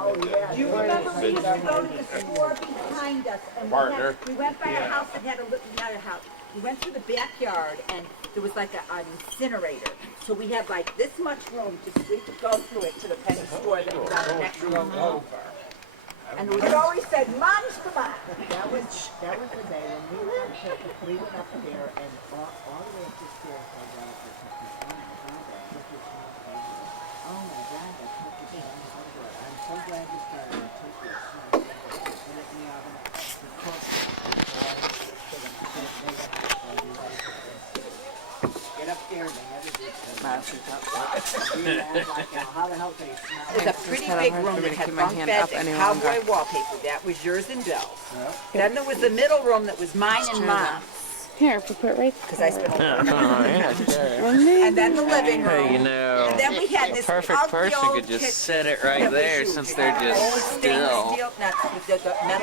Oh, yeah. Do you remember we used to go to the store behind us and we went by a house that had a little, not a house. We went through the backyard and there was like an incinerator. So we had like this much room to go through it to the penny store that was on the next room over. And we always said, "Mom's come on." That was the day when we went up there and all the way up the stairs I got up there. Oh my God, that's such a big I'm so glad you started. I took this. Put it in the oven. The cook. Get upstairs. They never did. How the hell they smell? It was a pretty big room that had bunk beds and cowboy wallpaper. That was yours and Bill's. Then there was the middle room that was mine and Mom's. Here, put it right Because I spent a there. And then the living room. Hey, you know, And then we had this perfect person could just set it right there since they're just still. I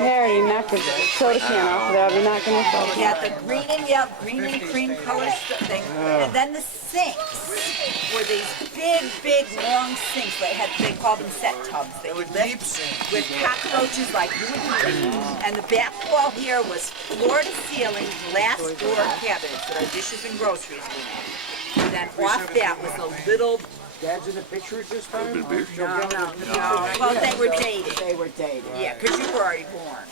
already knocked the soda can off, but I'll be knocking this off. We had the green and cream color thing. And then the sinks were these big, long sinks. They called them set tubs. They were deep sinks with cockroaches like you would believe. And the back wall here was floor to ceiling glass door cabinets that our dishes and groceries went in. And then off that was a little. Dad's in the picture at this time? No. Well, they were dating. They were dating. Yeah, because you were already born.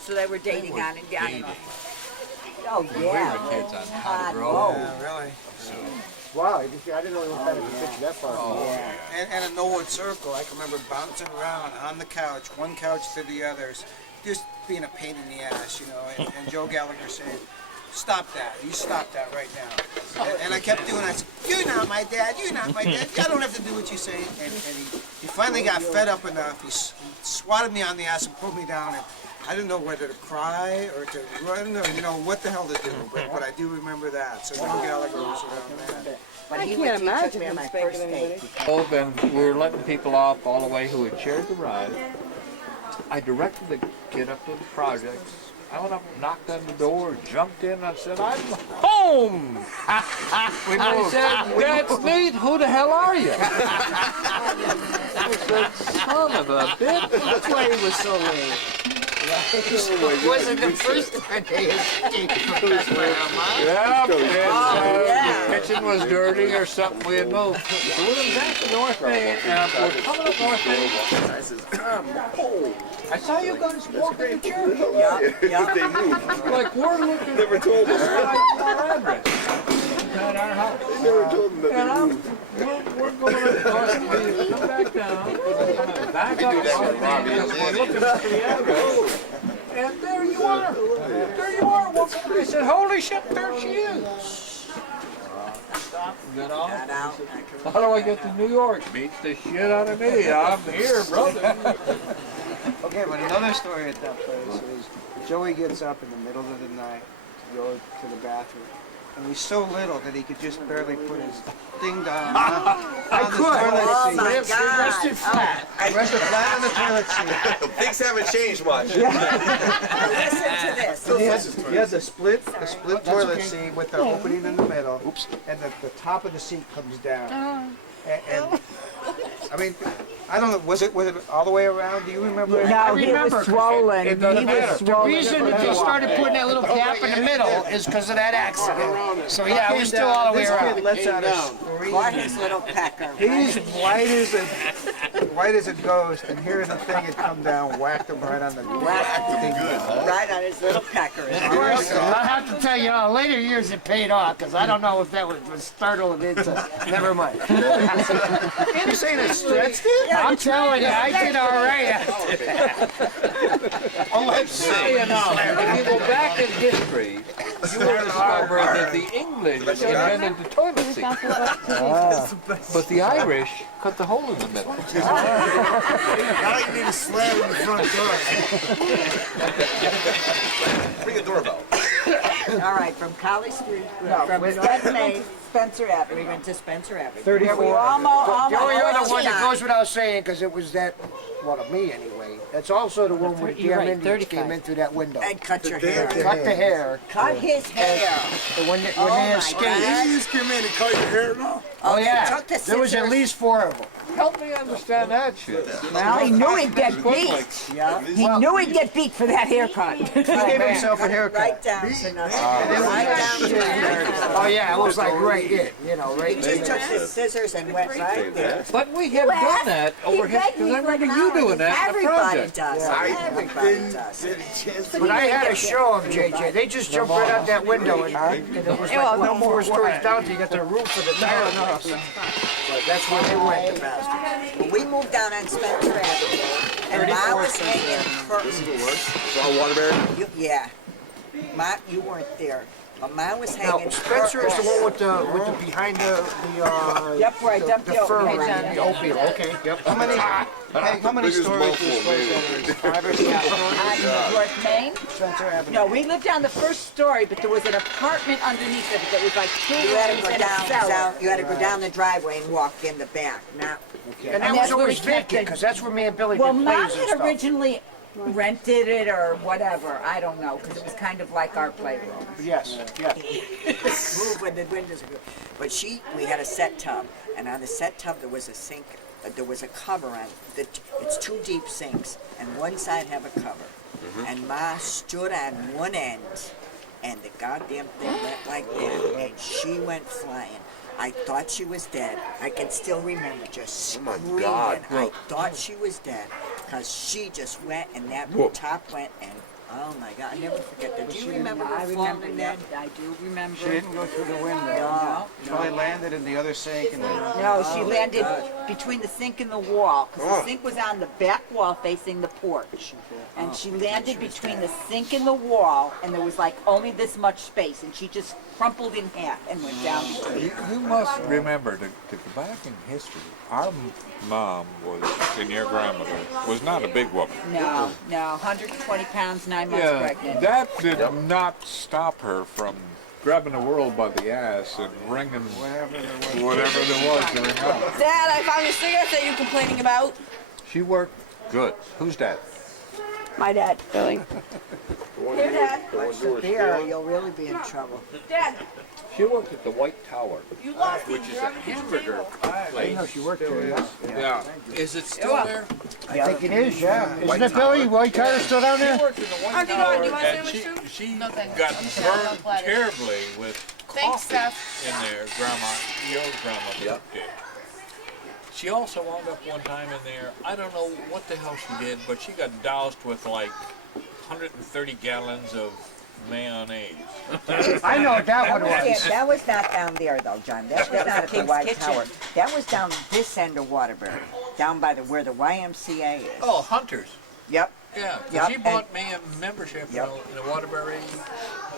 So they were dating on and down. Oh, yeah. We were kids on how to grow. Yeah, really. Wow, I didn't know we were better to picture that far. Oh, yeah. And a Norwood circle. I can remember bouncing around on the couch, one couch to the others, just being a pain in the ass, you know. And Joe Gallagher saying, "Stop that! You stop that right now!" And I kept doing it. I said, "You're not my dad. You're not my dad. I don't have to do what you say." And he finally got fed up enough. He swatted me on the ass and pulled me down. And I didn't know whether to cry or to run or, you know, what the hell to do. But I do remember that. So Joe Gallagher was around that. But he can't imagine took me on him my spanking first anybody. date. And we were letting people off all the way who had shared the ride. I directed the kid up to the projects. I went up, knocked on the door, jumped in, and said, "I'm home!" I said, "That's neat. Who the hell are you?" I said, "Son of a bitch." That's why he was so late. It wasn't the first time they escaped from that Oh, yeah. the kitchen was dirty or something we had moved. So we went back to North Main, and we're coming up North Main. I said, I saw you guys walking to church. Like, we're looking. Never told This us. is like our address. At our house. They never told them that And they moved. we're going across the street, come back down, back up, we're looking for the address. And there you are. There you are. I said, "Holy shit, there she is." Get off. How do I get to New York? Beats the shit out of me. I'm here, brother. Okay, but another story at that place is Joey gets up in the middle of the night to go to the bathroom. And he's so little that he could just barely put his thing down on the toilet Oh, seat. my God. Rested flat. I rested flat on the toilet seat. Things haven't changed much. Listen to this. He has a split toilet seat with the opening in the middle. Oops. And the top of the seat comes down. And I mean, I don't know. Was it all the way around? Do you remember? No, he was swollen. He was The swollen. reason that they started putting that little gap in the middle is because of that accident. So yeah, it was still all the way This around. kid lets out a scream. Or his little pecker. He's white as a ghost, and here's the thing had come down, whacked him right on the Right on his little pecker. Of course, I have to tell you, later years it paid off because I don't know if that was startling into. Never mind. You're saying it stretched it? I'm telling you, I did all right. Oh, let's see. If you go back in history, you will discover that the English invented the toilet seat. But the Irish cut the hole in the middle. Now you need a slam in the front door. Ring a doorbell. All right, from College Street, from West Main Spencer Avenue. We went to Spencer Avenue. 34. We almost The only other one that stopped. goes without saying, because it was that, well, to me anyway, that's also the one where the You're damn right, Indians 35. came in through that window. And cut your hair. Cut the hair. Cut his hair. And when they Oh my escaped. God. You just came in and cut your hair now? Oh, they yeah. took the There was at scissors. least 4 of them. Help me understand that shit. Well, he knew he'd get beat. Yeah. He knew he'd get beat for that haircut. He gave himself a haircut. Right down to nothing. Right down to nothing. Oh, yeah, it was like right in, you know, right He just took the scissors and went right there. But we have done that over here, because I remember you doing that in the Everybody project. does. Everybody does. But I had to show them, JJ. They just jumped right out that window, and it was like no more stories down till you got the roof of the tower. But that's where they went, the bastards. Well, we moved down on Spencer Avenue, and Ma was hanging curtains. Waterbury? Yeah. Ma, you weren't there. But Ma was Now, hanging Spencer is the curtains. one with the behind the Yep, right, the up the fur, opening. the opium. Okay, yep. How many stories do you suppose On North Main? Spencer Avenue. No, we lived on the first story, but there was an apartment underneath it that was like 2 rooms and a cellar. You had to go down the driveway and walk in the back. Now, And that And was that's where always we kept vacant, it. because that's where me and Billy well, did Mom plays and had stuff. originally rented it or whatever. I don't know, because it was kind of like our playroom. Yes, yeah. Move when the windows were good. But we had a set tub, and on the set tub there was a sink. There was a cover on it. It's 2 deep sinks, and one side have a cover. And Ma stood on one end, and the goddamn thing went like that, and she went flying. I thought she was dead. I can still remember just Oh my screaming. God. I thought she was dead, because she just went, and that top went, and oh my God, I never forget that. Do you remember her falling in that? I do remember. She didn't go through the window. No. Probably landed in the other sink and then. No, she landed between the sink and the wall, because the sink was on the back wall facing the porch. And she landed between the sink and the wall, and there was like only this much space, and she just crumpled in half and went down. You must remember to go back in history. Our mom was, and your grandmother was not a big woman. No, 120 pounds, 9 months Yeah, pregnant. that did not stop her from grabbing the world by the ass and ringing whatever there was to ring up. Dad, I found your cigarettes that you're complaining about. She worked good. Who's that? My dad, Billy. Here, Dad. Watch the beer, you'll really be in trouble. Dad, She worked at the White Tower, you lost which is a hamburger I place. know she worked there, yeah. Yeah. Is it still there? I think it is, yeah. Isn't it, Billy? White Tower still down She there? worked in the White Auntie Tower, Dawn, do you want a and sandwich she No, thanks. got I'm just having burned a platter. terribly with Thanks, coffee Steph. in there. Your grandma did. She also wound up one time in there. I don't know what the hell she did, but she got doused with like 130 gallons of mayonnaise. I know what that one Yeah, was. that was not down there though, John. That was not at the White Tower. That was down this end of Waterbury, down by where the YMCA is. Oh, Hunters. Yep. Yeah, Yep, she bought me a membership Yep. in the Waterbury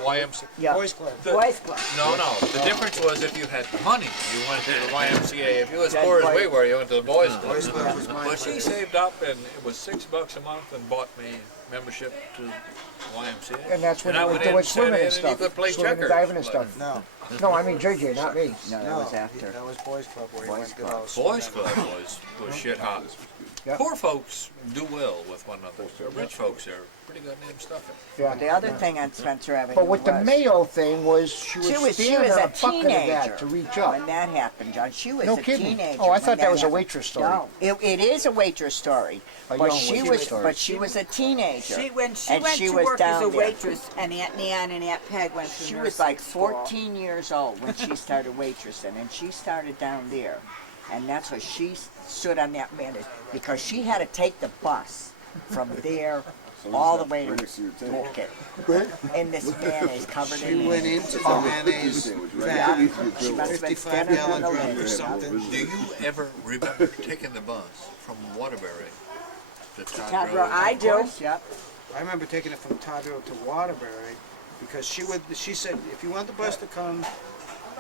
YMCA. Yep. Boys Club. Boys Club. No. The difference was if you had money, you went to the YMCA. If you was poor as we were, you went to the Boys Club. Boys Club was mine. But she saved up, and it was $6 a month, and bought me membership to YMCA. And that's when I they were went in, doing sat swimming in, and stuff. you could play Swimming and checkers. diving and stuff. No, No, I mean JJ, not me. No, that no. was after. That was Boys Club where he Boys went to Club. those. Boys Club was shit hot. Yep. Poor folks do well with one another. Rich folks are pretty goddamn stuffy. Yeah. The other thing on Spencer Avenue But with the was- Mayo thing was she was she standing was on a a bucket of teenager that to reach up. when that happened, John. She was No a kidding. teenager. Oh, I when thought that was a happened. waitress story. No, it is a waitress story. A But young she waitress was, story. but she was a teenager. When she and went she to was work down as a there. waitress, and Aunt Nan and Aunt Peg went to She nursing was like school. 14 years old when she started waitressing, and she started down there. And that's why she stood on that mayonnaise, because she had to take the bus from there all the way to Woket in this mayonnaise covered She in went mayonnaise. into the mayonnaise vat, She must have been 55 standing on gallon the drum or lid. something. Do you ever remember taking the bus from Waterbury to Todd Todd Road? Road, I do. Yep. I remember taking it from Todd Road to Waterbury because she said if you want the bus to come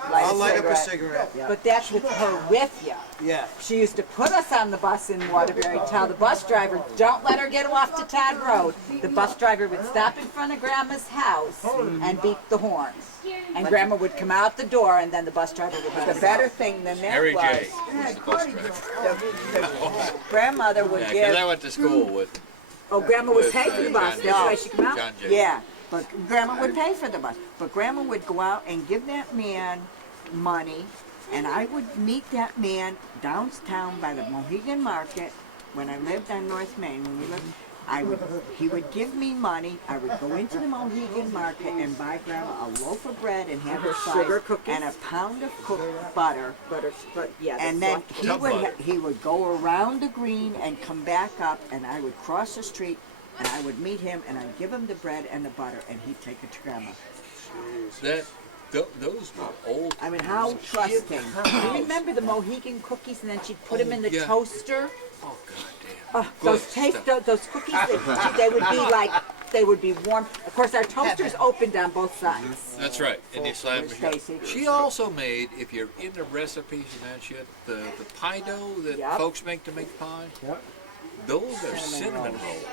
I'll light up a cigarette. But that's with her with you. Yeah. She used to put us on the bus in Waterbury, tell the bus driver, don't let her get off to Todd Road. The bus driver would stop in front of Grandma's house and beat the horn. And Grandma would come out the door, and then the bus driver would let The us better out. thing than that Harry was J. was the bus driver. the grandmother would Yeah, give. because I went to school with. Oh, Grandma would with, pay for the bus, John that's why J. she come out? John J. Yeah, but Grandma would pay for the bus. But Grandma would go out and give that man money, and I would meet that man downtown by the Mohegan Market when I lived on North Main. When we lived, he would give me money. I would go into the Mohegan Market and buy Grandma a loaf of bread and have her Sugar slice cookies? and a pound of butter. But yeah, And then he would go around the green and come back up, and I would cross the street, and I would meet him, and I'd give him the bread and the butter, and he'd take it to Grandma. Those were old. I mean, how trusting. you remember the Mohegan cookies, and then she'd put them in the yeah. toaster? Oh goddamn. Oh, Good those cookies, they would be like, they would be warm. Of course, our toaster's opened on both sides. That's right. And you slam it. Stacy. She also made, if you're into recipes and that shit, the pie dough that Yep. folks make to make pie. Yep. Those are cinnamon rolls.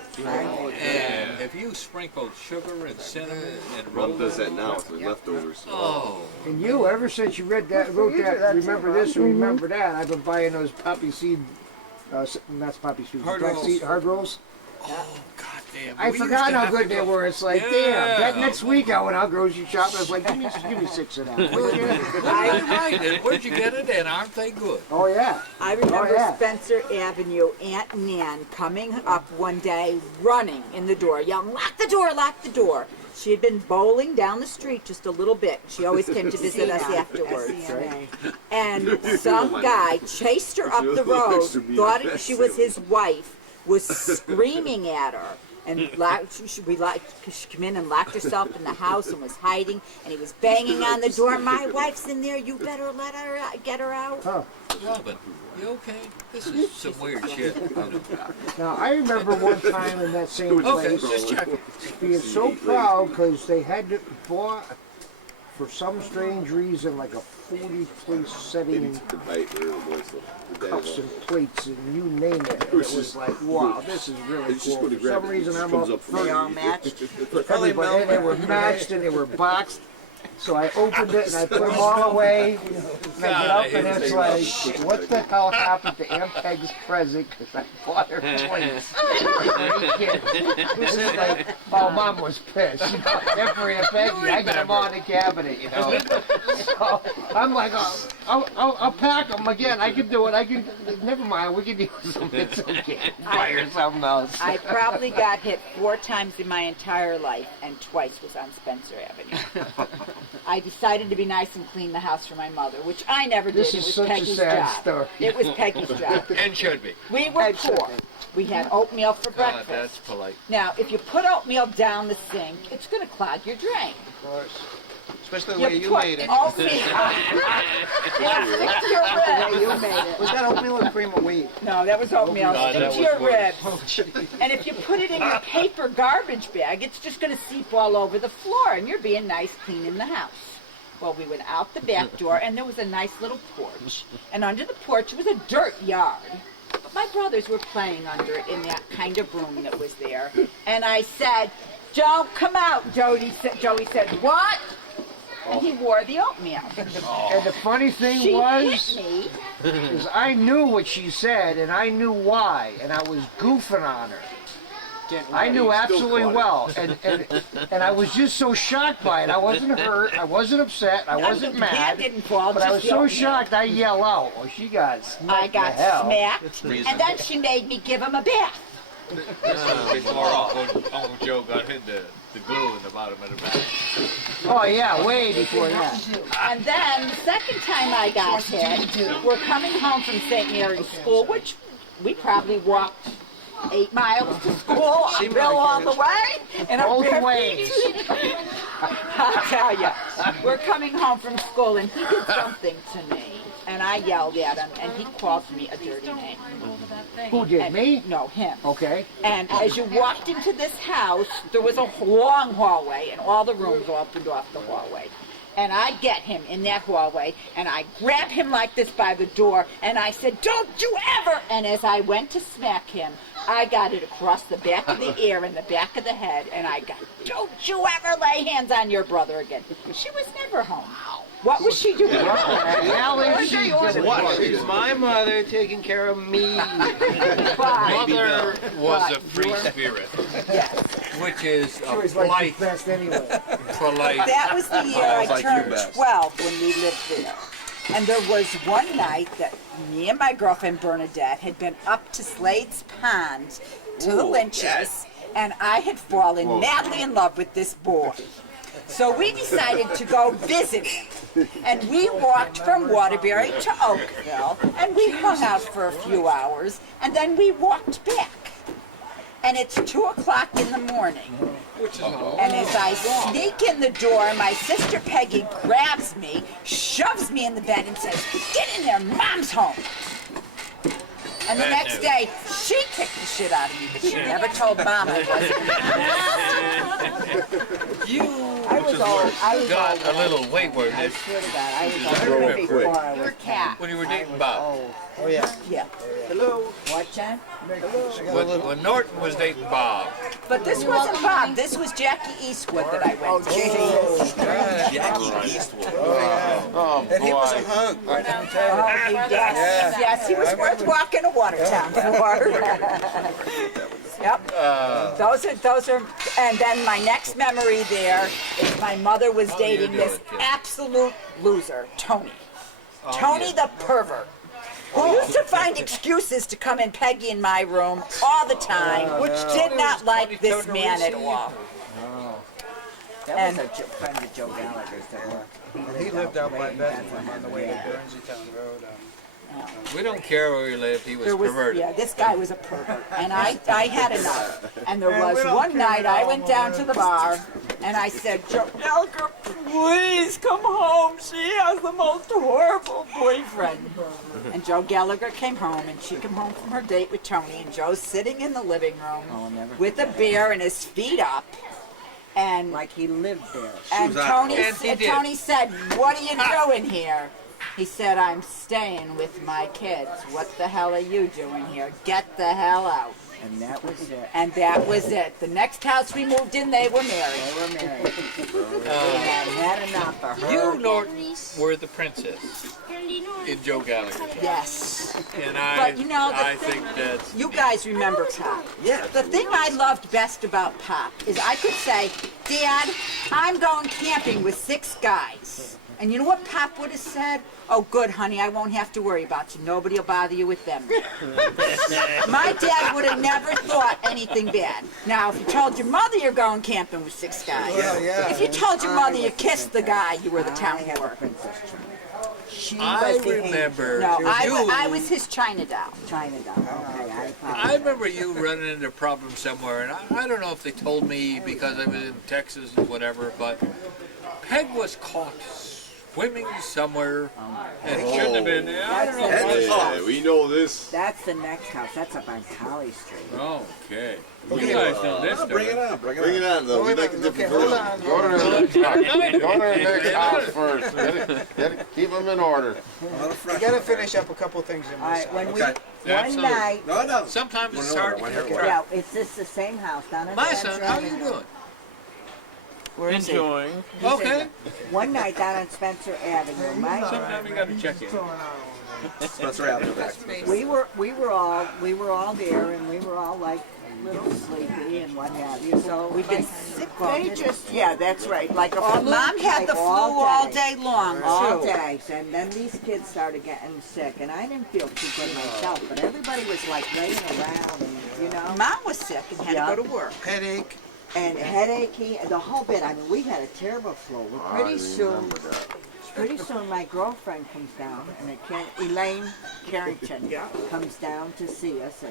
And if you sprinkled sugar and cinnamon and Ron rolled does that them- now with leftovers. Oh. And you, ever since you wrote that, remember this and remember that, I've been buying those poppy seed, not poppy seed, Hard black rolls. seed hard rolls. Oh, goddamn. I We used forgot to how have good to they go- were. It's like, Yeah. damn, that next week I went out grocery shopping, I was like, give me 6 of that. Well, you're right. And where'd you get it? And aren't they good? Oh yeah. I remember Oh, yeah. Spencer Avenue, Aunt Nan coming up one day, running in the door, yelling, lock the door, lock the door. She had been bowling down the street just a little bit. She always came to visit us afterwards. And some guy chased her up the road, thought she was his wife, was screaming at her. And she came in and locked herself in the house and was hiding. And he was banging on the door. My wife's in there. You better let her get her out. Huh. Robin, you okay? This is some weird shit. You know. Now I remember one time in that same Okay, place just checking. being so proud because they had to bought for some strange reason like a 40-place setting The bite or the morsel. The cups dad, and plates and you name it. And it was like, wow, this is really It's just cool. going to For grab some it. reason It I'm comes up up They all matched. for everybody. And they were matched and they were boxed. So I opened it and I put them all away. And I get up and it's like, what the hell happened to Aunt Peg's present? Because I bought her plates. It's like, oh, Mom was pissed. You know, every Aunt Peggy, I get them all in the cabinet, you know. So I'm like, I'll pack them again. I can do it. I can. Never mind. We can use them. It's okay. Buy her something else. I probably got hit 4 times in my entire life, and twice was on Spencer Avenue. I decided to be nice and clean the house for my mother, which I never did. This It is was such a Peggy's sad job. story. It was Peggy's job. And should be. We were poor. We had oatmeal for God, breakfast. that's polite. Now, if you put oatmeal down the sink, it's going to clog your drain. Of course. Especially the way you put made it. oatmeal. Yeah, stick to your ribs. You made it. Was that oatmeal or cream of wheat? No, that was oatmeal. God, Stick that to was your worse. ribs. And if you put it in your paper garbage bag, it's just going to seep all over the floor, and you're being nice cleaning the house. Well, we went out the back door, and there was a nice little porch. And under the porch was a dirt yard. But my brothers were playing under it in that kind of room that was there. And I said, don't come out, Joey said, what? And he wore the oatmeal. And the funny thing She was, hit me. is I knew what she said and I knew why, and I was goofing on her. I knew absolutely well, and I was just so shocked by it. I wasn't hurt, I wasn't upset, I wasn't The mad, can didn't fall, but I just was the so oatmeal. shocked I yell out. Well, she got smacked I got to hell. smacked, and then she made me give him a bath. This was before Uncle Joe got hit the glue in the bottom of the bag. Oh yeah, way before that. And then the second time I got hit, we're coming home from St. Mary's School, which we probably walked 8 miles to school, uphill all the way, and Both ways. I'll tell you, we're coming home from school, and he did something to me, and I yelled at him, and he called me a dirty name. Who did, And- me? No, him. Okay. And as you walked into this house, there was a long hallway, and all the rooms opened off the hallway. And I get him in that hallway, and I grab him like this by the door, and I said, "Don't you ever!" And as I went to smack him, I got it across the back of the ear and the back of the head, and I got, "Don't you ever lay hands on your brother again." She was never home. What was she doing? She's my mother taking care of me. Mother was a free spirit, Yes. which is a Always like polite, the best anyway. polite. That was the year I like you turned best. 12 when we lived there. And there was one night that me and my girlfriend Bernadette had been up to Slade's Pond to the Lynches, and I had fallen madly in love with this boy. So we decided to go visit him. And we walked from Waterbury to Oakville, and we hung out for a few hours, and then we walked back. And it's 2 o'clock in the morning. And as I sneak in the door, my sister Peggy grabs me, shoves me in the bed, and says, "Get in there, Mom's home." And the Bad next news. day, she kicked the shit out of me, but she never told Mom I wasn't. I was old. I was Got old. a little I waywardness swear to God, I was I old remember before it. I was cat. when you were dating Bob. Oh, Oh yeah. Yeah. what, John? When Norton was dating Bob. But this wasn't Bob. This was Jackie Eastwood that I went to. Jackie Eastwood. Oh, And he was a boy. hunk. Oh, yes, he was worth walking to Watertown for. Yep. Those are, and then my next memory there is my mother was dating this absolute loser, Tony. Tony the pervert, who used to find excuses to come in Peggy in my room all the time, which did not like this man at all. That was a friend of Joe Gallagher's that worked. He lived out by Bethlehem on the way to Guernseytown Road. We don't care where he lived, he was There was, perverted. yeah, this guy was a pervert, and I had enough. And there was one night I went down to the bar, and I said, "Joe Gallagher, please come home. She has the most horrible boyfriend." And Joe Gallagher came home, and she came home from her date with Tony, and Joe's sitting in the living room with a beer and his feet up. And Like he lived there. and Tony, And he did. Tony said, "What are you doing here?" He said, "I'm staying with my kids. What the hell are you doing here? Get the hell out." And that was it. And that was it. The next house we moved in, they were married. They were married. And had enough of her. You, Norton, were the princess in Joe Gallagher. Yes. And I, But you know, the I thing- think that's You guys remember Pop. Yeah. The thing I loved best about Pop is I could say, "Dad, I'm going camping with 6 guys." And you know what Pop would have said? "Oh, good, honey, I won't have to worry about you. Nobody will bother you with them." My dad would have never thought anything bad. Now, if you told your mother you're going camping with 6 guys, if you told your mother you kissed the guy, you were the town I have a whore. princess China. She I was the remember No, you. I was his China doll. China doll. Okay, I I apologize. remember you running into problems somewhere, and I don't know if they told me because I was in Texas or whatever, but Peg was caught swimming somewhere and shouldn't have been. I don't know. Hey, we know this. That's the next house. That's up on Colley Street. Okay. You guys know this Bring it story. on, bring it on, though. We like a different hold version. on. Go to the next house first. Gotta keep them in order. We gotta finish up a couple things in All this. right, when we, Okay. one Absolutely. night, No. Sometimes it's hard to keep track. yeah, it's just the same house down in My Spencer son, how you Avenue. doing? Where is he? Enjoying. Okay. One night down on Spencer Avenue, Sometimes you got to check in. Spencer Avenue back. we were all there, and we were all like a little sleepy and what have you. So We've been they- sick They just, yeah, that's right, like a flu Mom had the type flu all day long, all too. day, and then these kids started getting sick, and I didn't feel too good myself, but everybody was like laying around, and you know, Mom was sick and had Yeah. to go to work. Headache. and headachy, the whole bit. I mean, we had a terrible flu. Well, pretty soon, my girlfriend comes down, and Elaine Carrington comes down to see us,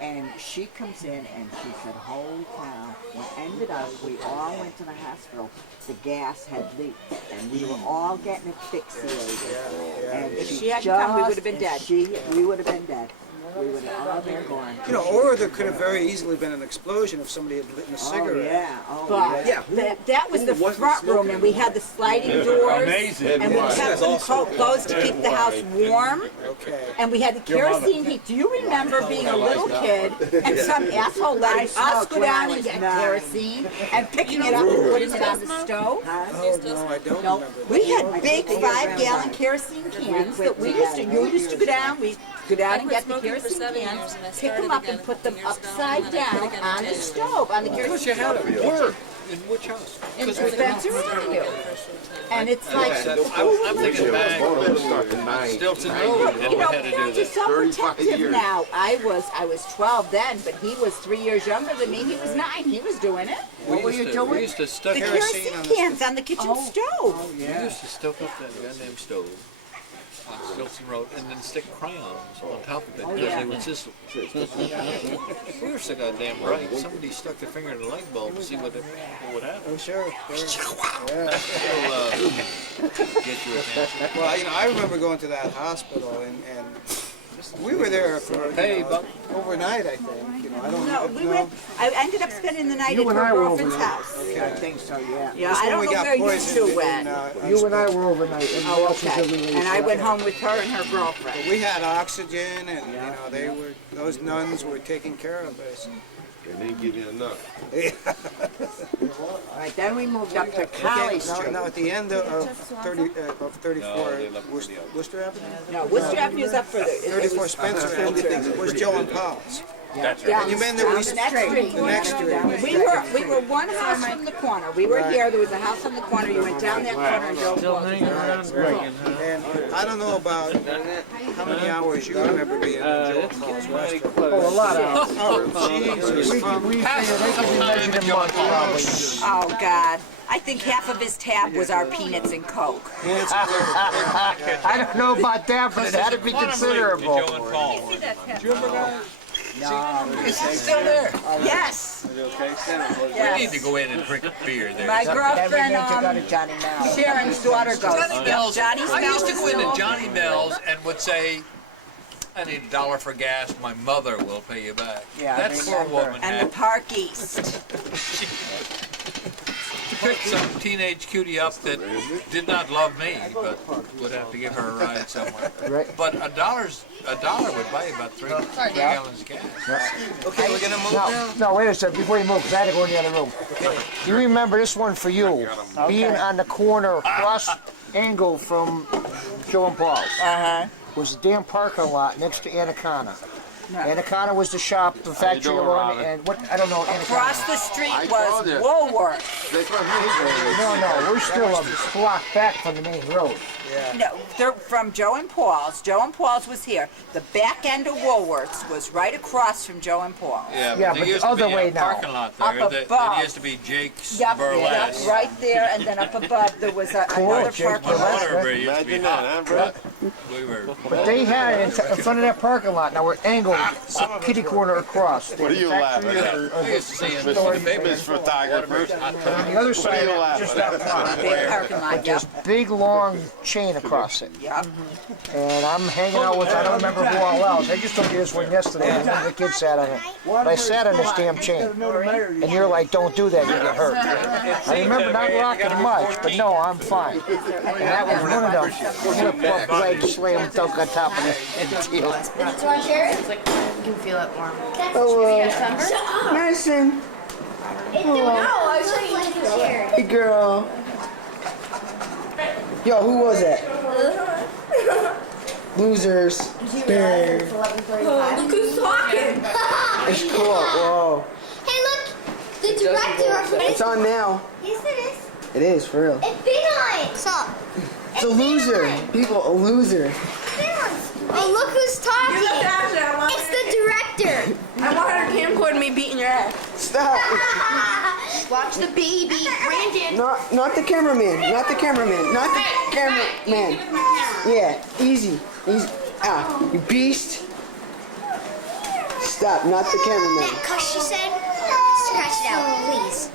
and she comes in and she said, "Holy cow!" We ended up, we all went to the hospital. The gas had leaked, and we were all getting asphyxiated. And If she hadn't come, we would have been dead. We would have been dead. we would have all been gone. You know, or there could have very easily been an explosion if somebody had lit a Oh, cigarette. yeah, oh, But yeah. that was the front room, and we had the sliding doors, Amazing. and we kept them closed to keep the house warm. Okay. And we had the kerosene heat. Do you remember being a little kid and some asshole letting us go down and get kerosene and picking it up and putting it on the stove? Oh, no, I don't No, remember that. we had big 5-gallon kerosene cans that we used to, you used to go down, we'd go down and get the kerosene cans, pick them up and put them upside down on the stove, on the Because you kerosene had stove. it work. In which house? In Spencer Avenue. And it's like, I'm thinking back. Stilton Road, and you we know, had to do parents are that. so 35 protective years. now. I was 12 then, but he was 3 years younger than me. He was 9. He was doing it. We used to stuff The Kerosene kerosene on the cans on the kitchen stove. We used to stoke up that goddamn stove on Stilton Road and then stick crayons on top of it because they would sizzle. We were so goddamn bright. Somebody stuck their finger in the light bulb to see what would happen. Oh, sure. Yeah. It'll get your attention. Well, you know, I remember going to that hospital and we were there for Hey, Buck. overnight, I think. You know, I don't No, we went. I ended up spending the night You at and her I were girlfriend's overnight. house. I think so, yeah. Yeah, That's I when don't we know got where you poisoned two went. You and I were overnight. And Oh, else was okay. in the And I went home with her and her girlfriend. We had oxygen, and you know, those nuns were taking care of us. They didn't give you enough. All right, then we moved up to College Street. Now, at the end of 34, No, they left Worcester, the other. Worcester Avenue? No, Worcester Avenue's up further. It 34 was Spencer Avenue was Joe and Paul's. That's down right. You meant that down we the next street. the next street. We were one house from the corner. We were here. There was a house on the corner. You went down that corner and Joe Still Paul's. hanging around drinking, huh? And I don't know about how many hours you remember being in Joe and Paul's restaurant. Oh, a lot of hours. Oh, Jesus. We Pass say they could be measured in months probably. Oh God. I think half of his tab was our peanuts and Coke. I don't know about that, but it had to be considerable. Joe and Paul. Do you remember that? It's still there. Yes. We need to go in and drink a beer there. My Then we girlfriend, need to go to Johnny Mel. Sharon's daughter goes. Johnny Mel's. Johnny's I used to Mel's go into still Johnny open. Mel's and would say, I need $1 for gas. My mother will pay you back. Yeah, That I poor remember. woman And had the Park East. picked some teenage cutie up that did not love me, but would have to give her a ride somewhere. Right. But a dollar would buy you about 3 gallons of gas. Okay, we're gonna move now. No, wait a second, before you move, because I had to go in the other room. You remember this one for you, being on the corner across angle from Joe and Paul's. Uh-huh. Was the damn parking lot next to Anaconda. Anaconda was the shop, the factory doing, one, Robin? and what, I don't know, Across Anaconda. the street I was told you. Woolworth. They come here. No, we're still a block back from the main road. No, they're from Joe and Paul's. Joe and Paul's was here. The back end of Woolworth's was right across from Joe and Paul's. Yeah, there but the used to other be way a now. parking lot Up there that above. used to be Jake's Yep, Burlesque. right there, and then up above there was another Jake parking When lot. Waterbury used to be Imagine that, hot. huh, bro? We were. But they had it in front of that parking lot. Now we're angled, kitty corner across. What are you laughing at? I used to see him Famous photographer. On the other side, just that front. Big parking lot, yep. Big long chain across it. Yep. And I'm hanging out with, I don't remember who all else. I just told you this one yesterday, and one of the kids sat on it. But I sat on this damn chain. And you're like, don't do that, you get hurt. I remember not rocking much, but no, I'm fine. And that was one of them. Flip up leg slam dunk on top of the deal. Do you want to share it? It's like, you can feel it warm. Hello. Madison. No, I was trying to get you share. Hey, girl. Yo, who was that? Losers. Dang. Look who's talking. It's cool. Whoa. Hey, look. The director of It's on now. Yes, it is. It is, for real. It's been on. Stop. It's a loser. People, a loser. Oh, look who's talking. It's the director. I want her camcorder me beating your ass. Stop. Watch the baby. Brandon. Not the cameraman. Not the cameraman. Not the cameraman. Yeah, easy. Easy. Ah, you beast. Stop, not the cameraman. Because she said, scratch it out, please.